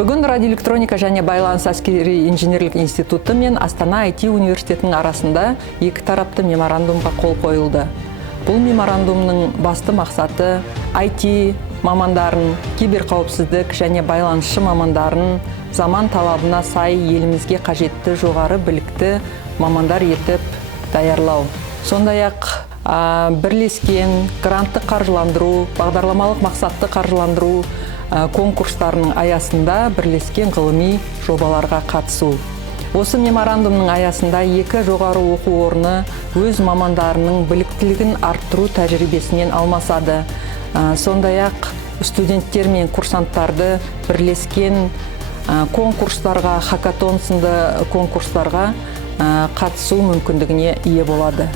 Бүгін Радиоэлектроника және байланыс әскери-инженерлік институты мен Astana IT University'нің арасында екі тарапты меморандумға қол қойылды. Бұл меморандумның басты мақсаты IT мамандарын, киберқауіпсіздік және байланысшы мамандарын заман талабына сай елімізге қажетті жоғары білікті мамандар етіп даярлау. Сондай-ақ бірлескен гранттық қаржыландыру, бағдарламалық мақсатты қаржыландыру конкурстарының аясында бірлескен ғылыми жобаларға қатысу. Осы меморандумның аясында екі жоғары оқу орны өз мамандарының біліктілігін арттыру тәжірибесінен алмасады. Сондай-ақ студенттер мен курсанттарды бірлескен конкурстарға, хакатон сынды конкурстарға қатысу мүмкіндігіне ие болады.